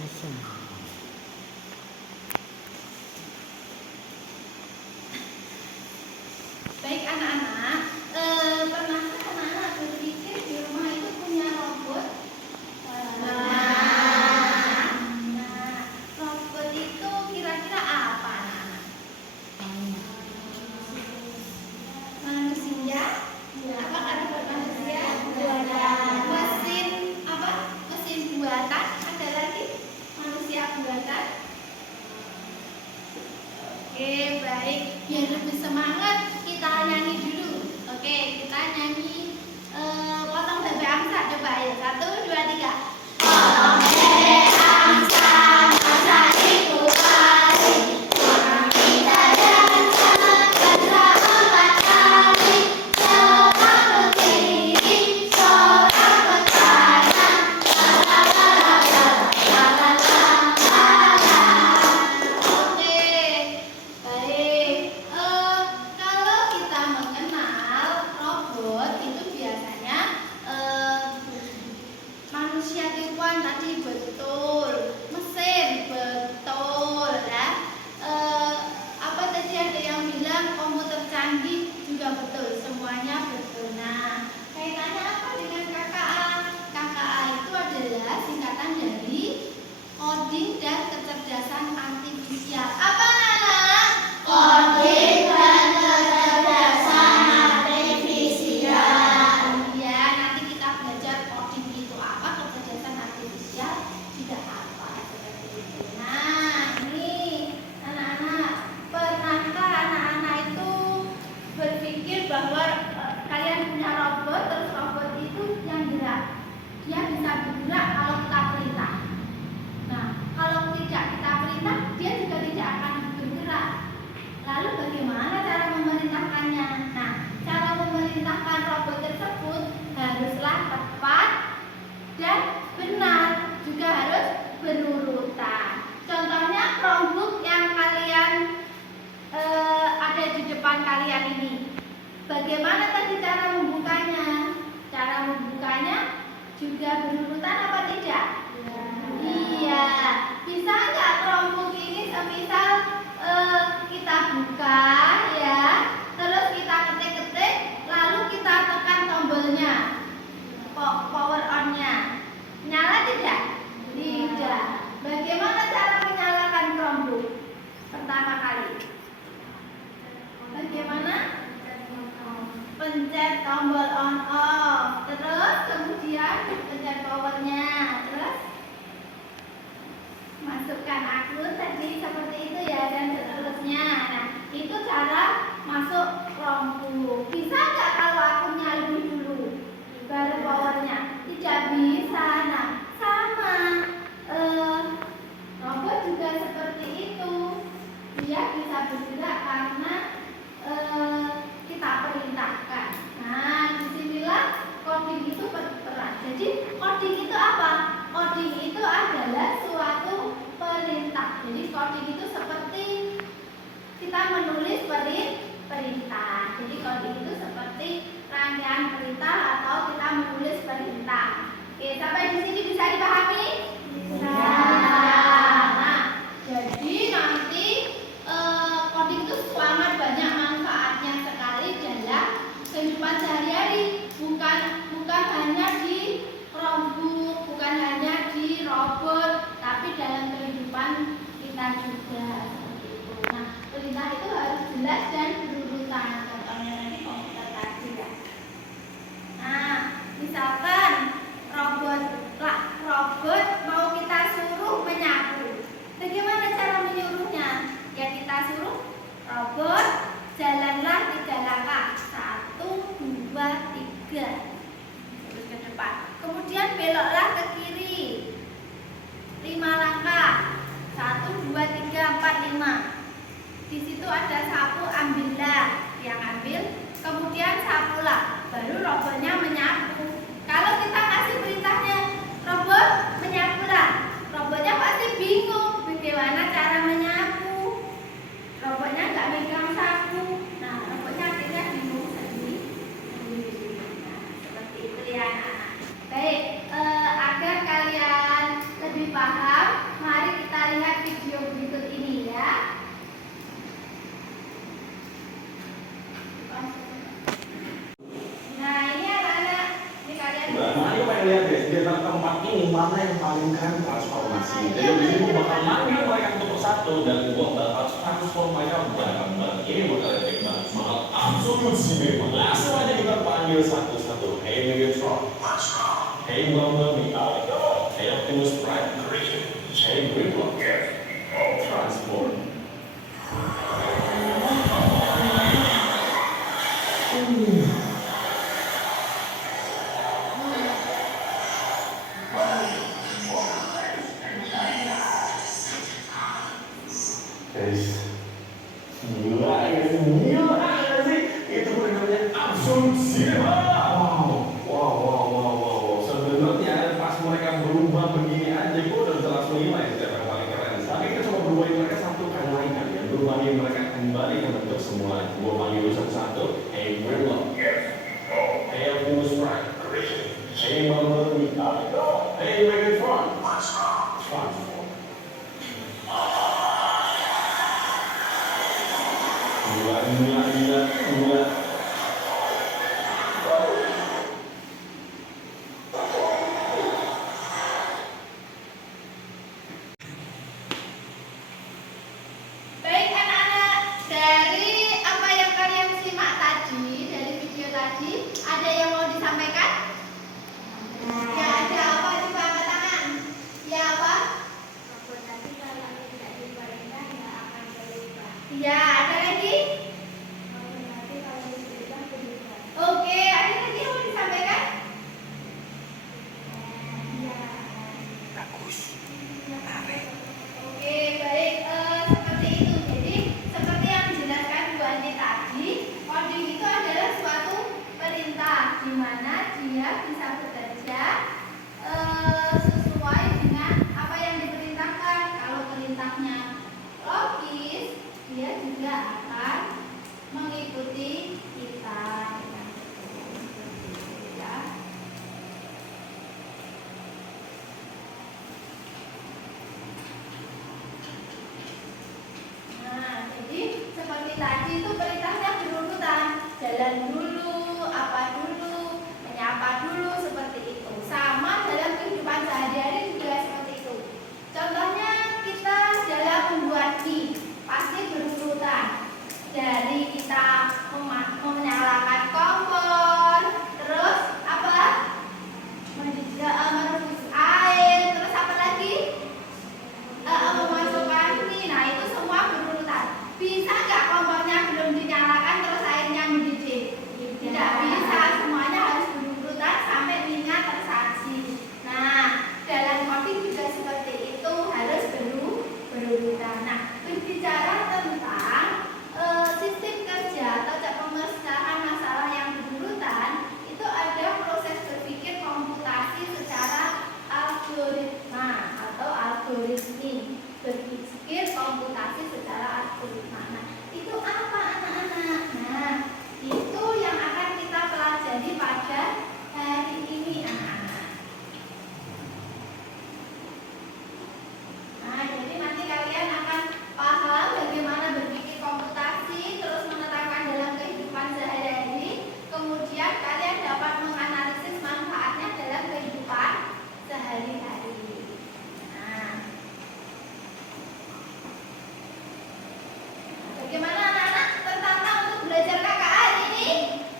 Baik anak-anak, pernahkah anak-anak berpikir di rumah itu punya robot? Robot itu kira-kira apa anak-anak? Manusia? Apakah robot manusia? Mesin apa? Mesin buatan? Ada lagi? Manusia buatan? Oke, baik. Biar lebih semangat, kita nyanyi dulu. Oke, kita nyanyi potong bebek angsa. Coba ya, 1, 2, 3. Potong bebek angsa, masa ibu kali. Orang kita dansa, dansa 4 kali. Seorang berdiri, seorang berjalan. La la la la la la la la la. Oke, baik. Kalau kita mengenal robot itu biasanya manusia tipuan tadi betul, mesin betul ya. Apa tadi ada yang bilang komputer canggih juga betul, semuanya betul. Nah, kaitannya apa dengan KKA? KKA itu adalah singkatan dari coding dan kecerdasan artifisial. Apa anak? Coding dan kecerdasan artifisial. Ya, nanti kita belajar coding itu apa, kecerdasan artifisial juga apa seperti itu. Nah, ini anak-anak, pernahkah anak-anak itu berpikir bahwa kalian punya robot, terus robot itu yang gerak? Dia bisa bergerak kalau kita perintah. Nah, kalau tidak kita perintah, dia juga tidak akan bergerak. Lalu bagaimana cara memerintahkannya? Nah, cara memerintahkan robot tersebut haruslah tepat dan benar, juga harus berurutan. Contohnya Chromebook yang kalian ada di depan kalian ini. Bagaimana tadi cara membukanya? Cara membukanya juga berurutan apa tidak? Iya. Bisa nggak Chromebook ini semisal kita buka ya, terus kita ketik-ketik, lalu kita tekan tombolnya, power on-nya, nyala tidak? Tidak. Bagaimana cara menyalakan Chromebook pertama kali? Bagaimana? Pencet tombol on off, terus kemudian pencet powernya, terus masukkan akun tadi seperti itu ya, dan seterusnya. Nah, itu cara masuk Chromebook. Bisa nggak kalau akunnya lebih dulu baru powernya? Tidak bisa. Nah, sama robot juga seperti itu. Dia bisa bergerak karena kita perintahkan. Nah, disinilah coding itu berperan. Jadi coding itu apa? Coding itu adalah suatu perintah. Jadi coding itu seperti kita menulis perintah. Jadi coding itu seperti rangkaian perintah atau kita menulis perintah. Oke, sampai di sini bisa dipahami? Bisa. Nah, jadi nanti coding itu sangat banyak manfaatnya sekali dalam kehidupan sehari-hari. Bukan hanya di Chromebook, bukan hanya di robot, tapi dalam kehidupan kita juga seperti itu. Nah, perintah itu harus jelas dan berurutan. Contohnya nanti komputer tadi ya. Nah, misalkan robot mau kita suruh menyapu. Bagaimana cara menyuruhnya? Ya, kita suruh robot jalanlah 3 langkah. 1, 2, 3. Terus ke depan. Kemudian beloklah ke kiri 5 langkah. 1, 2, 3, 4, 5. Di situ ada sapu, ambillah. Yang ambil, kemudian sapulah. Baru robotnya menyapu. Kalau kita kasih perintahnya, robot menyapulah, robotnya pasti bingung bagaimana cara menyapu. Robotnya nggak megang sapu. Nah, robotnya akhirnya bingung sendiri. Nah, seperti itu ya anak-anak. Baik, agar kalian lebih paham, mana yang paling keren transformasi. Jadi di sini gue bakal manggil mereka untuk persatu dan gue bakal transform mereka bareng-bareng. Ini bakal epic banget, bakal absolut sih memang. Langsung aja kita panggil satu-satu. Hey Megatron, hey Bumblebee, hey Optimus Prime, hey Gridlock, transform. Guys, gila sih, itu benar-benar absolut cinema. Wow. Sebenarnya pas mereka berubah begini aja, gue udah bisa langsung nilai siapa yang paling keren. Tapi kita coba berubahin mereka satu kali lagi kan ya, berubahin mereka kembali ke bentuk semula. Gue panggil satu-satu. Hey Gridlock, hey Optimus Prime, hey Bumblebee, hey Megatron, transform. Gila. Baik anak-anak, dari apa yang kalian simak tadi, dari video tadi, ada yang mau disampaikan? Ya, ada apa? Coba angkat tangan. Ya, apa? Ya, ada lagi? Oke, ada lagi yang mau disampaikan? Oke, baik. Seperti itu. Jadi, seperti yang dijelaskan Bu Andi tadi, coding itu adalah suatu perintah di mana dia bisa bekerja sesuai dengan apa yang diperintahkan. Kalau perintahnya logis, dia juga akan mengikuti kita. Ya. Nah, jadi seperti tadi itu perintahnya berurutan. Jalan dulu, apa dulu, menyapa dulu, seperti itu. Sama dalam kehidupan sehari-hari juga seperti itu. Contohnya kita dalam membuat mie, pasti berurutan. Dari kita menyalakan kompor, terus apa? Merebus air, terus apa lagi? Memasukkan mie. Nah, itu semua berurutan. Bisa nggak kompornya belum dinyalakan terus airnya mendidih? Tidak bisa, semuanya harus berurutan sampai minyak tersaji. Nah, dalam coding juga seperti itu, harus berurutan. Nah, berbicara tentang sistem kerja atau pemecahan masalah yang berurutan, itu ada proses berpikir komputasi secara algoritma atau algoritmik. Berpikir komputasi secara algoritma. Nah, itu apa anak-anak? Nah, itu yang akan kita pelajari pada hari ini anak-anak. Nah, jadi nanti kalian akan paham bagaimana berpikir komputasi, terus menetapkan dalam kehidupan sehari-hari. Kemudian kalian dapat menganalisis manfaatnya dalam kehidupan sehari-hari. Nah, bagaimana anak-anak? Tertantang untuk belajar kakak hari ini?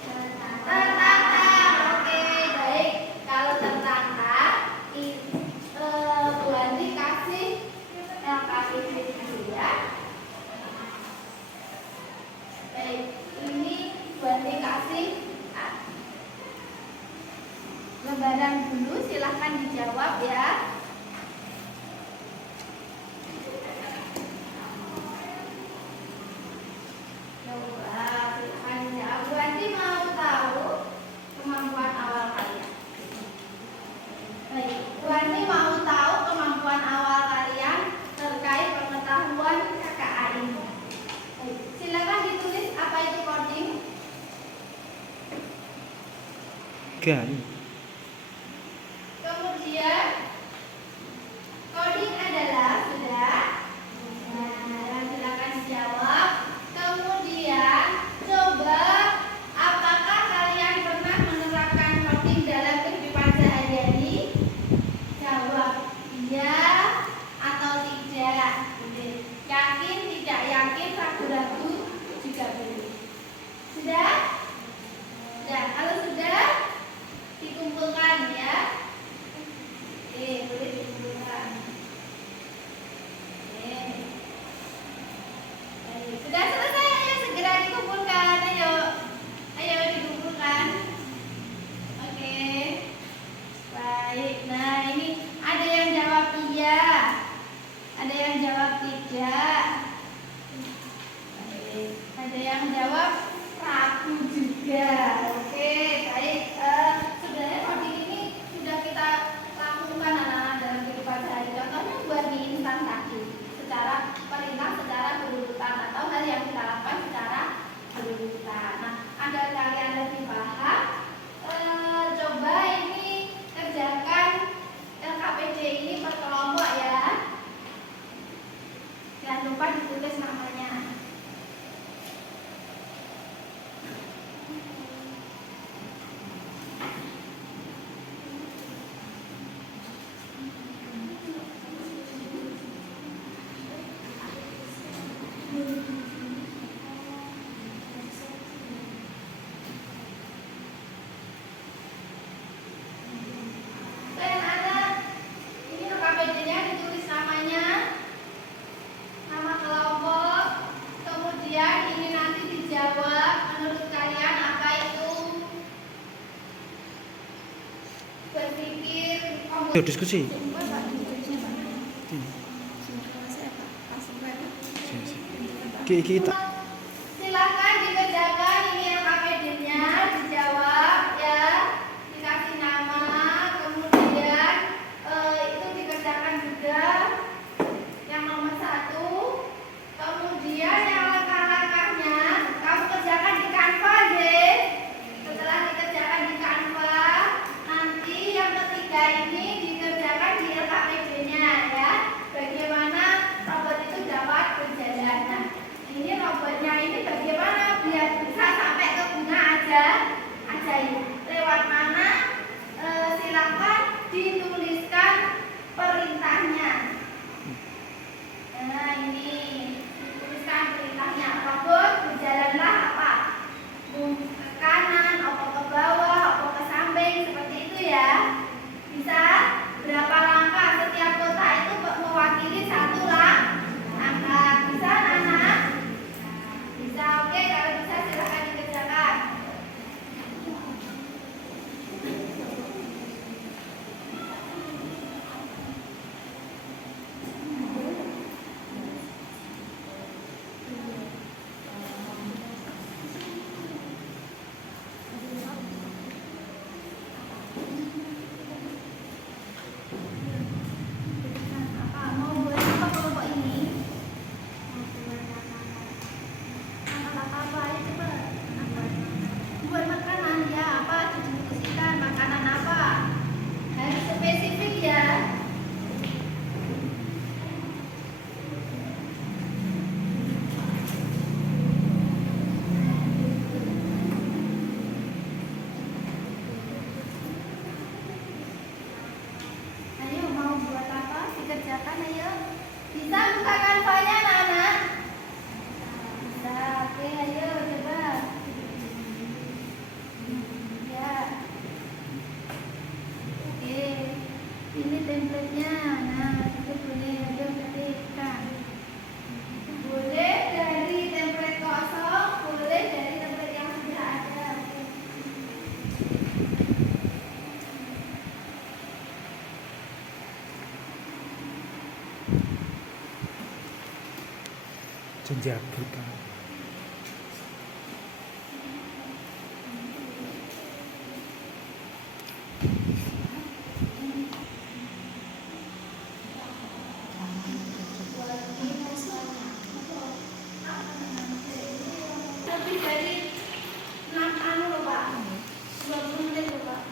Tertantang. Oke, baik. Kalau tertantang, Bu Andi kasih LKPD dulu ya. Baik, ini Bu Andi kasih lembaran dulu, silahkan dijawab ya. Coba silahkan dijawab. Bu Andi mau tahu kemampuan awal kalian. Baik, Bu Andi mau tahu kemampuan awal kalian terkait pengetahuan KKA ini. Baik, silakan ditulis apa itu coding. Kemudian coding adalah sudah. Nah, silakan dijawab. Kemudian coba apakah kalian pernah menerapkan coding dalam kehidupan sehari-hari? Jawab Dan ada ini KPD-nya ditulis namanya, nama kelompok, kemudian ini nanti dijawab menurut kalian apa itu. Berpikir Yuk diskusi. Kita silakan dikerjakan ini LKPD-nya, dijawab ya, dikasih nama, kemudian itu dikerjakan juga yang nomor 1, kemudian yang langkah-langkahnya kamu kerjakan di Canva deh. Setelah dikerjakan di Canva, nanti yang ketiga ini dikerjakan di LKPD-nya ya, bagaimana robot itu dapat berjalan. Nah, ini robotnya ini bagaimana biar bisa sampai ke bunga ajaib. Lewat mana? Silakan dituliskan perintahnya. Nah, ini dituliskan perintahnya. Robot berjalanlah apa? Ke kanan, apa ke bawah, apa ke samping, seperti itu ya. Bisa berapa langkah? Setiap kotak itu mewakili satu langkah. Bisa anak? Bisa, oke. Kalau bisa silakan dikerjakan. Apa mau buat apa kelompok ini? Apa ayo coba. Buat makanan ya, apa didiskusikan makanan apa? Harus spesifik ya. Ayo mau buat apa? Dikerjakan ayo. Bisa buka kanvanya anak-anak? Bisa, oke ayo coba. Ya. Oke. Ini template-nya. Nah, itu boleh ayo ketikkan. Boleh dari template kosong, boleh dari template yang sudah ada. Oke. janji Afrika. Lebih dari 6 anu loh Pak, 20 menit loh Pak.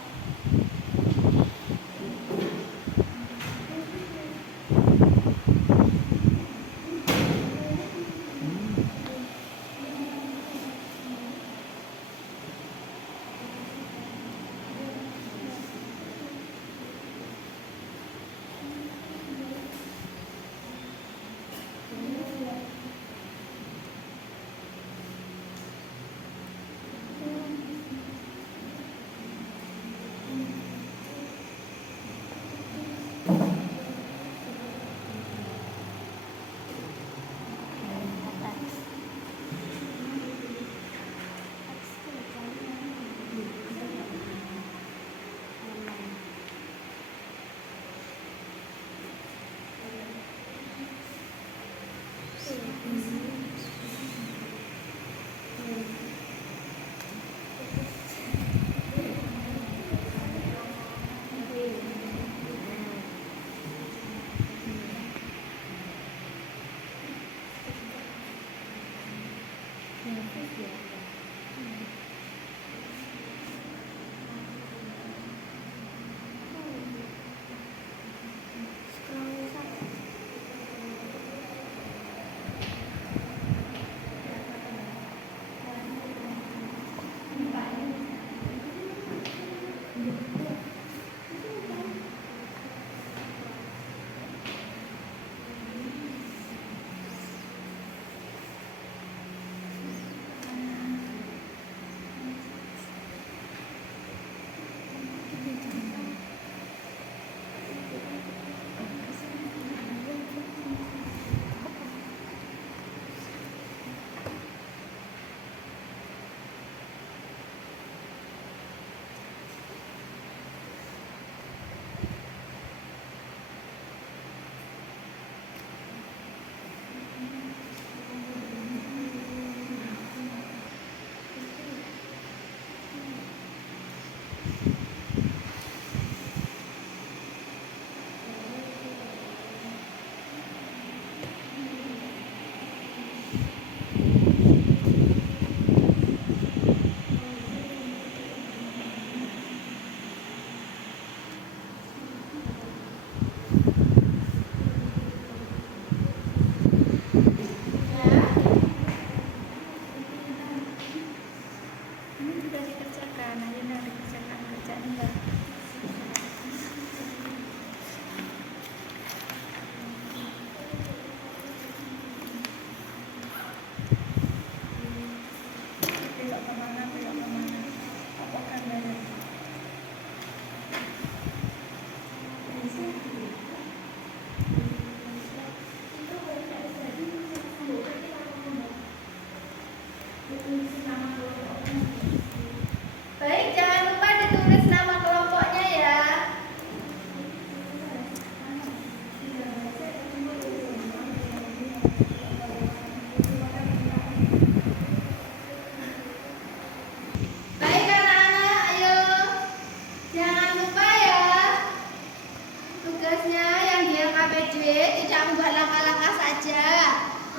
buat langkah-langkah saja,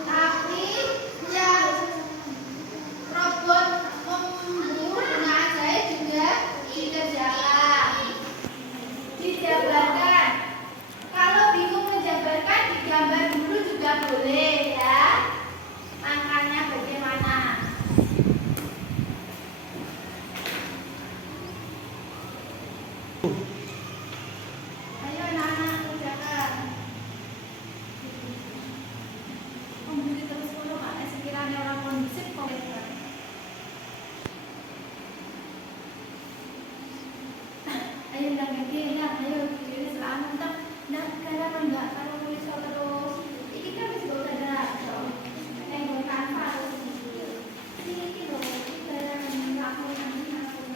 tapi yang robot pemburu benang jahit juga dikerjakan, dijabarkan. Kalau bingung menjabarkan, digambar dulu juga boleh ya. Langkahnya bagaimana? Ayo anak-anak kerjakan. Membeli terus dulu Kak, sekiranya orang kondusif kok. Ayo ndak ganti ya, ayo diri selamat ndak karena enggak kalau tulis terus. Ini kan wis gak ada. Yang kanva terus ini loh, karena aku nanti aku.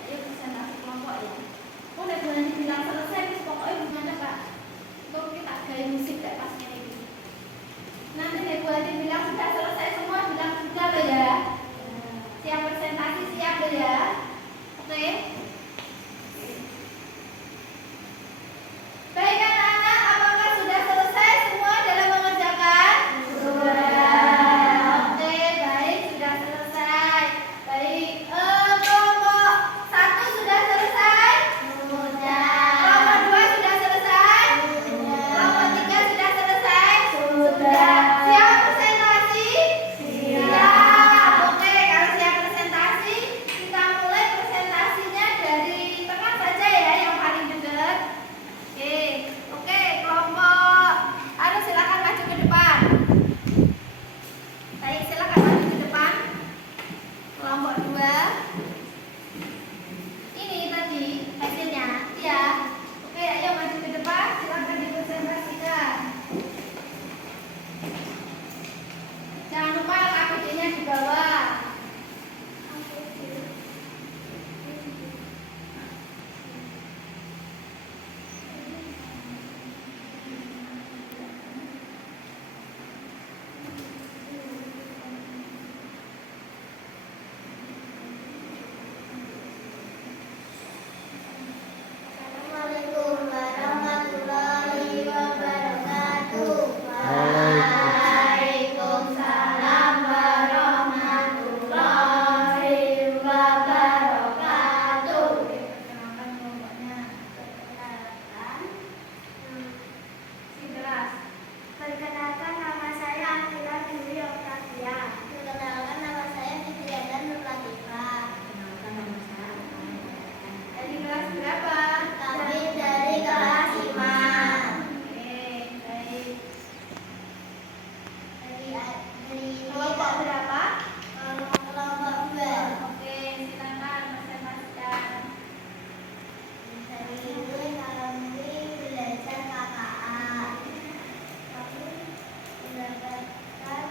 Ayo presentasi kelompok ya. Oh, udah bulan dibilang selesai, terus pokoknya gimana Pak? Kok kita gaya musik gak pas ini? Nanti deh bulan dibilang sudah selesai semua, bilang sudah loh ya. Siap presentasi, siap loh ya. Oke. Baik anak-anak, apakah sudah selesai semua dalam mengerjakan? Sudah. Oke, baik, sudah selesai. Baik, kelompok 1 sudah selesai? Sudah. Kelompok 2 sudah selesai? Sudah. Kelompok 3 sudah selesai? Sudah. Siap presentasi? Siap. Oke, kalau siap presentasi, kita mulai presentasinya dari tengah saja ya, yang paling dekat. Oke, kelompok silakan maju ke depan. Baik, silakan maju ke depan. Kelompok 2. Ini tadi hasilnya, ya. Oke, ayo maju ke depan, silakan dipresentasikan. Jangan lupa KPD-nya di bawah. Assalamualaikum warahmatullahi wabarakatuh. Waalaikumsalam warahmatullahi wabarakatuh. Perkenalkan kelompoknya. Kelas. Perkenalkan nama saya Akila Dwi Oktavia. Perkenalkan nama saya Fitriana Nur Latifah. Perkenalkan nama saya. Dari kelas berapa? Kami dari kelas 5. Oke, baik. Dari Kelompok berapa? kelompok 2. Oke, silakan presentasikan. Hari ini kami belajar KKA. Kami mendapatkan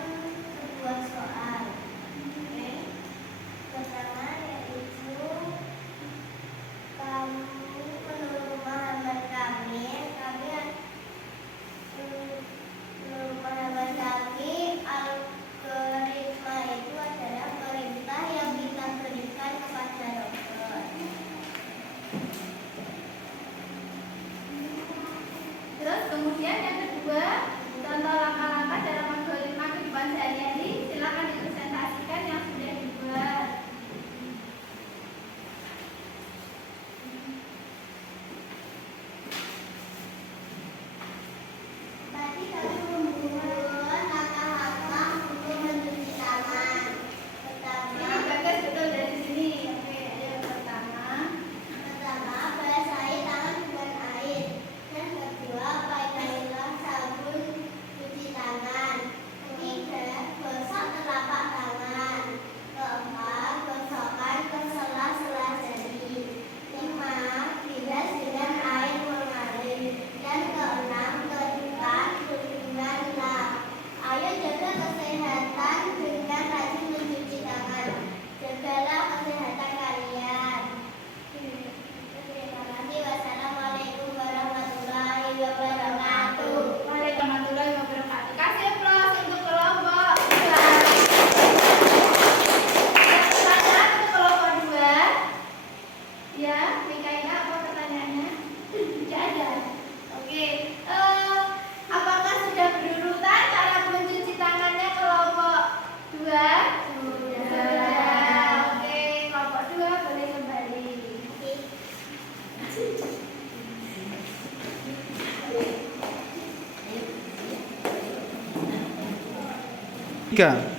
sebuah soal. Oke. Pertama yaitu kami menurut pemahaman kami menurut pemahaman kami algoritma itu adalah perintah yang kita berikan kepada robot. Terus kemudian yang kedua, contoh langkah-langkah dalam algoritma kehidupan sehari-hari, silakan dipresentasikan yang sudah dibuat. Tadi kami membuat langkah-langkah untuk mencuci tangan. Ini Pertama, bagas betul dari sini. Oke, ayo pertama. basahi tangan dengan air. Yang kedua, pakailah sabun cuci tangan. lainnya apa pertanyaannya? Tidak ada. Oke. Apakah sudah berurutan cara mencuci tangannya kelompok 2? Sudah. Oke, kelompok 2 boleh kembali. Tiga.